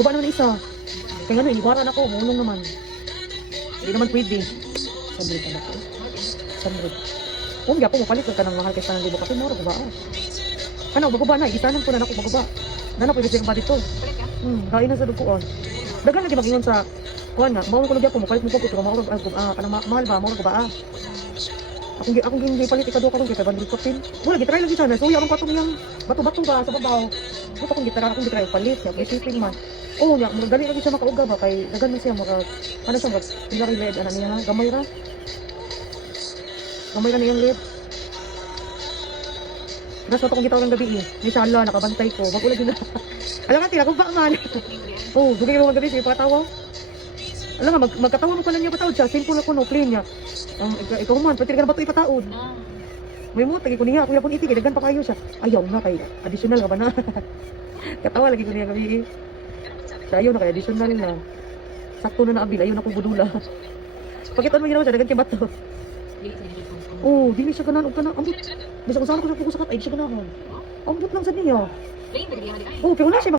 Guba naman isa. Kaya nga iniwaran ako, mulong naman. Hindi naman pwede. 100 na ako. 100. Kung di ako mapalit ka ng mahal kaysa ng libo kasi mura guba. Ano, maguba na, isanan ko na ako maguba. Nana pwede siyang ba dito? Kain na sa duguan. Dagan lagi mag-ingon sa kuan nga, mao ko lagi ako mapalit mo ko pero mao mahal ba, mao guba. Akong hindi palit ikado karon kay 514. Wala gitry lagi sana. So, yaron ko atong yang bato-bato ba sa babaw. Buto akong gitry palit, ya may shipping man. Oh, ya, gali lagi siya makauga ba kay dagan man siya maka ano siya mag ilari led ana niya, gamay ra. Gamay ra niyang led. Tapos akong gitaw ng gabi eh. Ni sala nakabantay ko. Wag ulit na. Alam nga tira ko ba man. Oh, dugay mo gabi siya patawa. Alam nga magkatawa mo pala niya patawad siya. Simple ako no, plain niya. Ikaw man, pwede ka na ba ito ipataod? May mo, tagi ko niya, kuya pun iti, kaya dagan pa kayo siya. Ayaw na kay additional ka ba na? Katawa lagi ko niya gabi. Siya ayaw na kay additional na. Sakto na naabil, ayaw na kong budula. Pagkitaan mo ginawa siya, dagan kay bato. Oh, dili siya ganan, ka na, ambot. Bisa kung saan ko sa kukusakat, ay di siya ganahan. Ambot lang sa niya. Oh, pero na siya